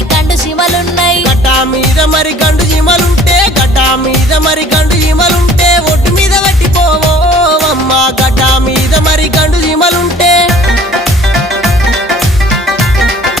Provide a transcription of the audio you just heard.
మరి గండు చీమలున్నాయి గడ్డ మీద మరి గండు చీమలుంటే ఒడ్డు మీద పెట్టిపోవో అమ్మ గడ్డ మీద మరి గండు చీమలుంటే